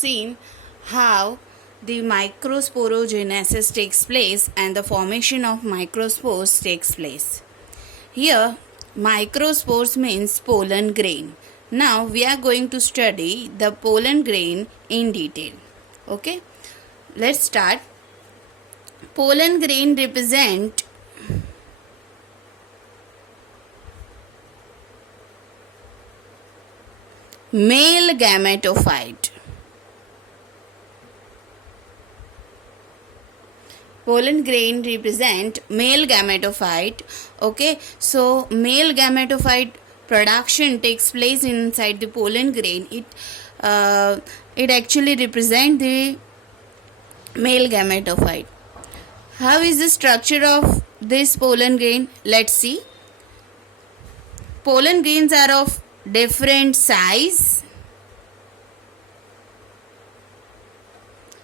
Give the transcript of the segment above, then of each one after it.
seen how the microsporogenesis takes place and the formation of microspores takes place. Here, microspores means pollen grain. Now we are going to study the pollen grain in detail. Okay, let's start. Pollen grain represent male gametophyte. Pollen grain represent male gametophyte. Okay, so male gametophyte production takes place inside the pollen grain. It actually represent the male gametophyte. How is the structure of this pollen grain? Let's see. Pollen grains are of different size,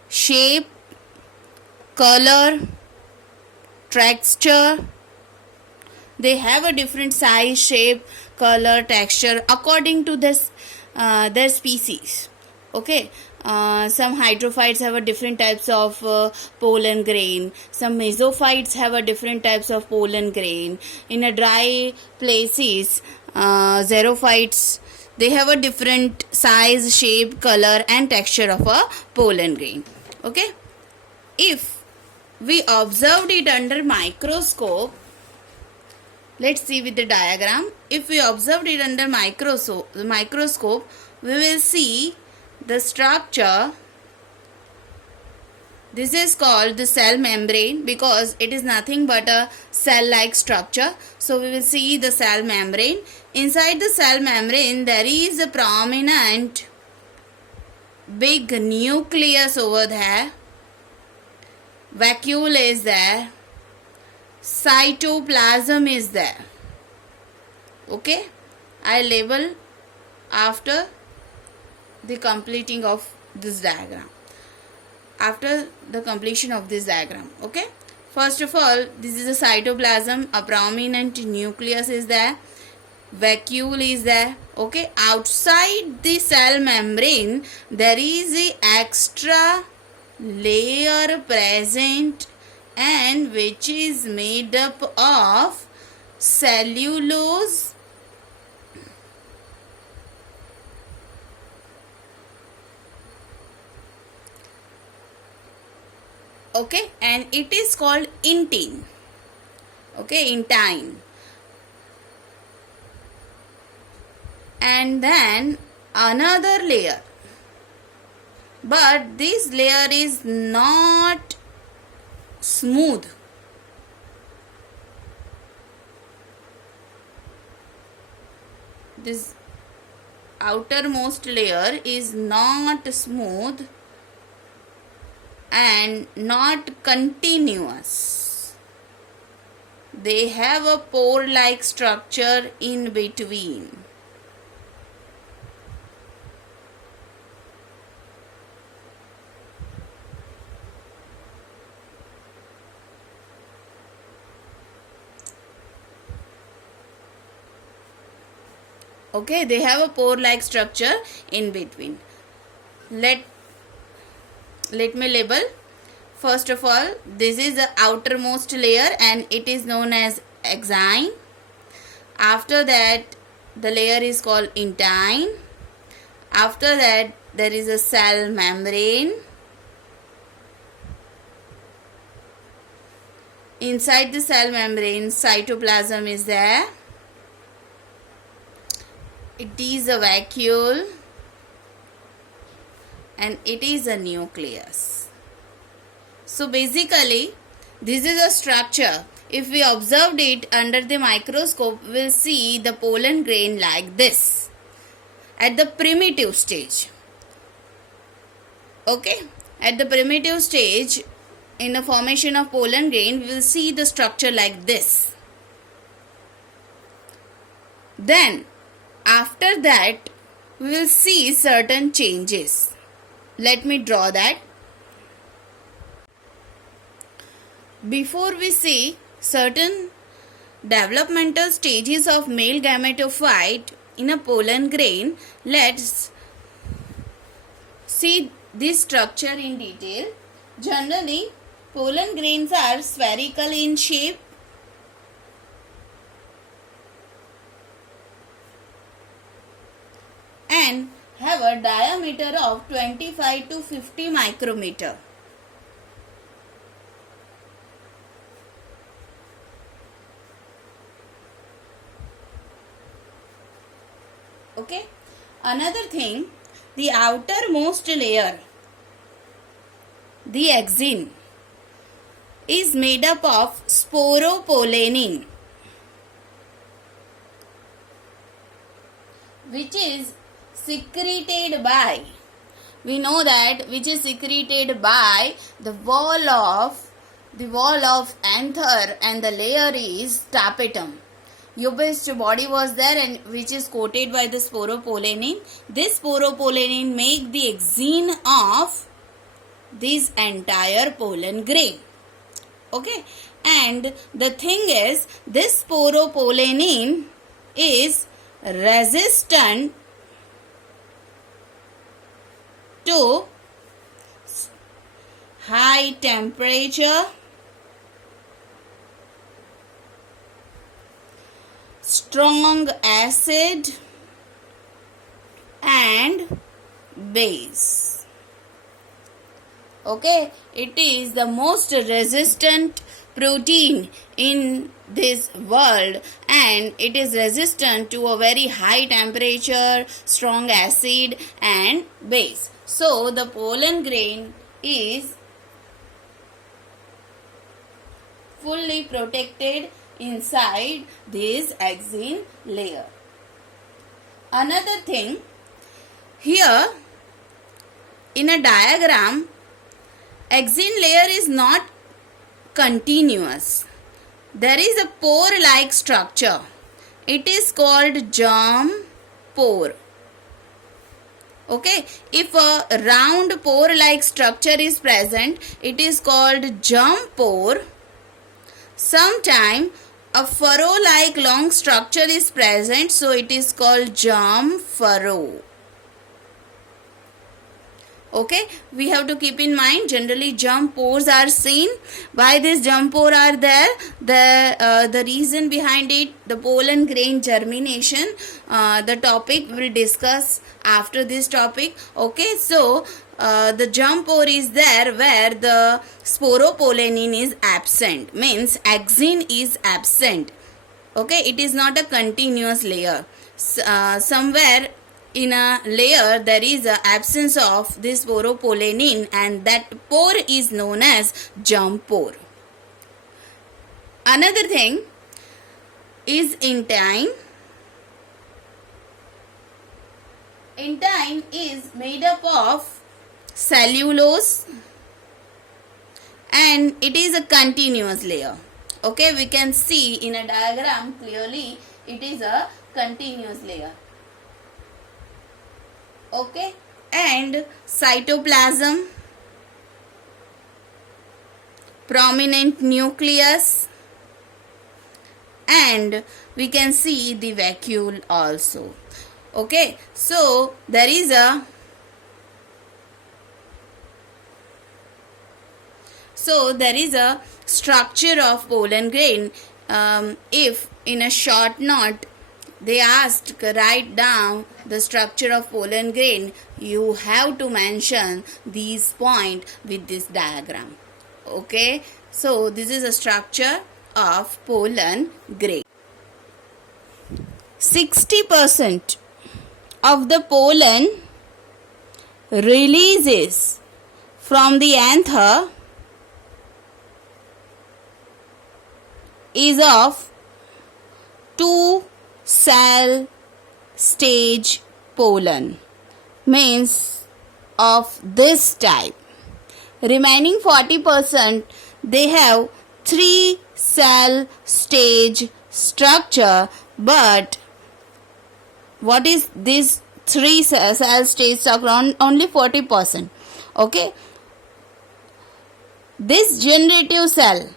shape, color, texture. They have a different size, shape, color, texture according to this their species. Okay, some hydrophytes have a different types of pollen grain. Some mesophytes have a different types of pollen grain. In a dry places, xerophytes, they have a different size, shape, color and texture of a pollen grain. Okay, if we observed it under microscope, let's see with the diagram. If we observed it under microscope, we will see the structure. This is called the cell membrane because it is nothing but a cell-like structure. So we will see the cell membrane. Inside the cell membrane, there is a prominent big nucleus over there. Vacuole is there. Cytoplasm is there. Okay, I label after the completing of this diagram. After the completion of this diagram. Okay, first of all, this is a cytoplasm. A prominent nucleus is there. Vacuole is there. Okay, outside the cell membrane, there is a extra layer present, and which is made up of cellulose, okay, and it is called intine. Okay, intine. And then another layer, but this layer is not smooth. This outermost layer is not smooth and not continuous. They have a pore-like structure in between. Okay, they have a pore-like structure in between. Let me label. First of all, this is the outermost layer and it is known as exine. After that, the layer is called intine. After that, there is a cell membrane. Inside the cell membrane, cytoplasm is there. It is a vacuole and it is a nucleus. So basically, this is a structure. If we observed it under the microscope, we will see the pollen grain like this at the primitive stage. Okay, at the primitive stage in the formation of pollen grain, we will see the structure like this. Then after that, we will see certain changes. Let me draw that. Before we see certain developmental stages of male gametophyte in a pollen grain, let's see this structure in detail. Generally, pollen grains are spherical in shape and have a diameter of 25 to 50 micrometer. Okay. Another thing, the outermost layer, the axine, is made up of sporopollenin, which is secreted by, we know that, which is secreted by the wall of anther, and the layer is tapetum. Pubescent body was there and which is coated by the sporopollenin. This sporopollenin make the axine of this entire pollen grain. Okay, and the thing is, this sporopollenin is resistant to high temperature, strong acid and base. Okay, it is the most resistant protein in this world, and it is resistant to a very high temperature, strong acid and base. So the pollen grain is fully protected inside this axine layer. Another thing, here in a diagram, axine layer is not continuous. There is a pore-like structure. It is called germ pore. Okay, if a round pore-like structure is present, it is called germ pore. Sometime a furrow-like long structure is present, so it is called germ furrow. Okay, we have to keep in mind, generally germ pores are seen. Why this germ pore are there? The reason behind it, the pollen grain germination, the topic we will discuss after this topic. Okay, so the germ pore is there where the sporopollenin is absent, means axine is absent. Okay, it is not a continuous layer. Somewhere in a layer there is a absence of this sporopollenin, and that pore is known as germ pore. Another thing is intine. Intine is made up of cellulose and it is a continuous layer. Okay, we can see in a diagram clearly it is a continuous layer. Okay, and cytoplasm, prominent nucleus, and we can see the vacuole also. Okay, so there is a structure of pollen grain. If in a short note they asked write down the structure of pollen grain, you have to mention these points with this diagram. Okay, so this is a structure of pollen grain. 60% of the pollen releases from the anther is of 2-cell stage pollen, means of this type. Remaining 40% they have 3-cell stage structure, but what is this 3-cell stage structure? Only 40%. Okay, this generative cell,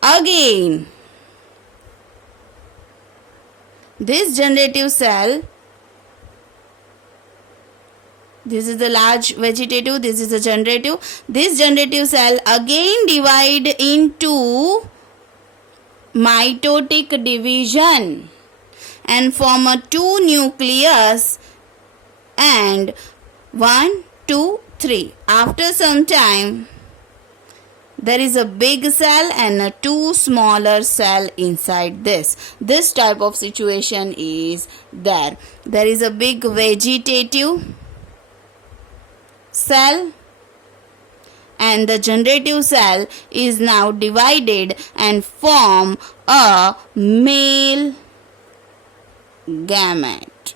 again this generative cell This is the large vegetative, this is the generative. This generative cell again divide into mitotic division and form a two nucleus and 1, 2, 3. After some time, there is a big cell and a two smaller cell inside this. This type of situation is there. There is a big vegetative cell and the generative cell is now divided and form a male gamete.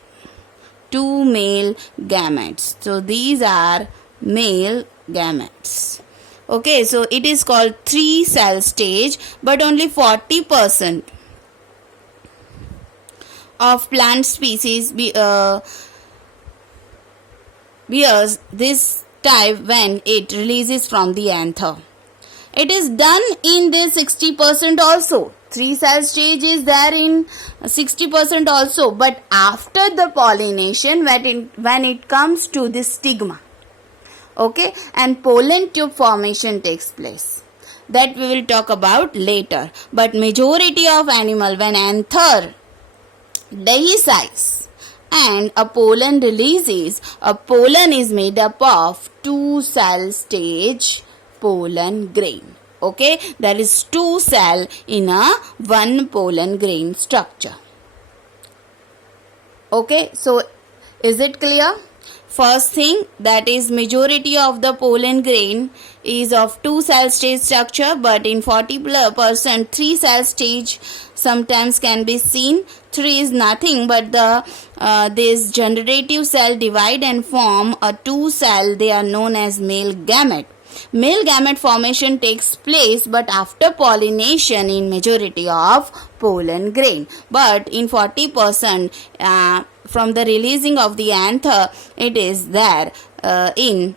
Two male gametes. So these are male gametes. Okay, so it is called 3 cell stage, but only 40% of plant species bears this type when it releases from the anther. It is done in this 60% also. 3 cell stage is there in 60% also, but after the pollination, when it comes to the stigma, okay, and pollen tube formation takes place. That we will talk about later. But majority of animal, when anther dehisces and a pollen releases, a pollen is made up of 2 cell stage pollen grain. Okay, there is 2 cell in a 1 pollen grain structure. Okay, so is it clear? First thing, that is majority of the pollen grain is of 2 cell stage structure, but in 40% 3 cell stage sometimes can be seen. 3 is nothing but this generative cell divide and form a 2 cell. They are known as male gamete. Male gamete formation takes place but after pollination in majority of pollen grain. But in 40% from the releasing of the anther, it is there in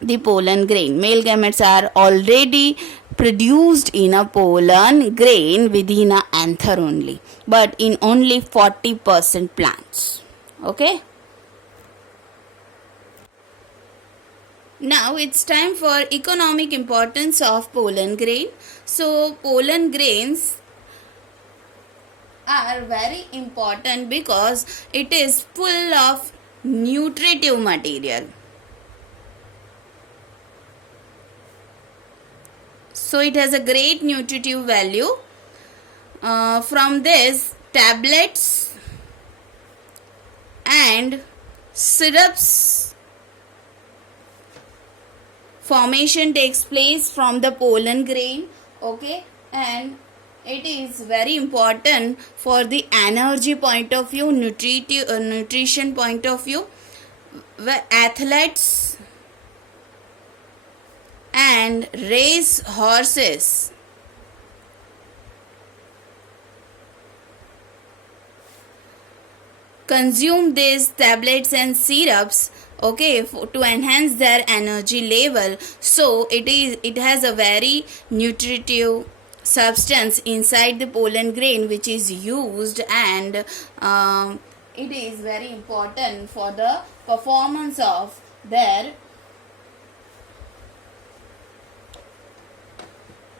the pollen grain. Male gametes are already produced in a pollen grain within a anther only, but in only 40% plants. Okay. Now it's time for economic importance of pollen grain. So pollen grains are very important because it is full of nutritive material. So it has a great nutritive value. From this, tablets and syrups formation takes place from the pollen grain. Okay, and it is very important for the energy point of view, nutrition point of view, where athletes and race horses consume these tablets and syrups, okay, to enhance their energy level. So it has a very nutritive substance inside the pollen grain which is used, and it is very important for the performance of their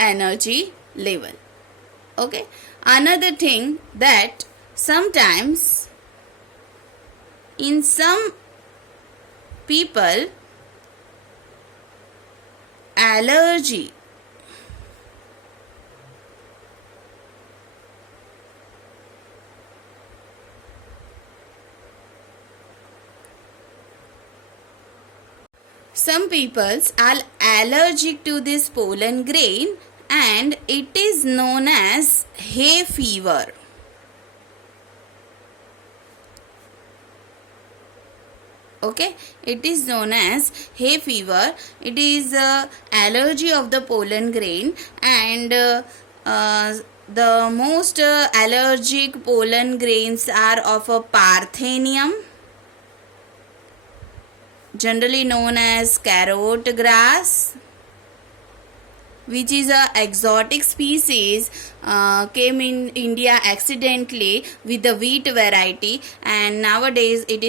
energy level. Okay, another thing, that sometimes in some people allergy are allergic to this pollen grain, and it is known as hay fever. Okay, it is known as hay fever. It is allergy of the pollen grain, and the most allergic pollen grains are of a Parthenium, generally known as carrot grass, which is a exotic species, came in India accidentally with the wheat variety, and nowadays it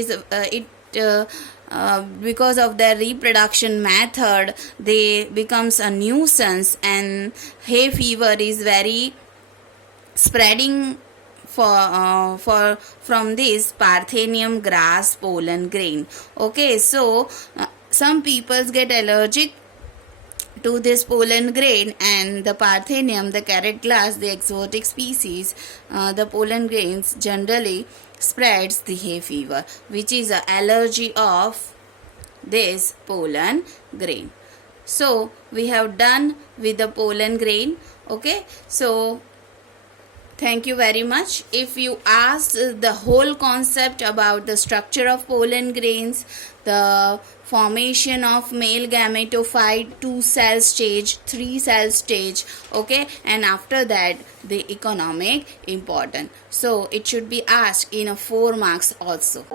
because of their reproduction method, they becomes a nuisance, and hay fever is very spreading for from this Parthenium grass pollen grain. Okay, so some people get allergic to this pollen grain, and the Parthenium, the carrot grass, the exotic species, the pollen grains generally spreads the hay fever, which is an allergy of this pollen grain. So we have done with the pollen grain. Okay, so thank you very much. If you asked the whole concept about the structure of pollen grains, the formation of male gametophyte, 2-cell stage, 3-cell stage, okay, and after that the economic importance. So it should be asked in a 4 marks also.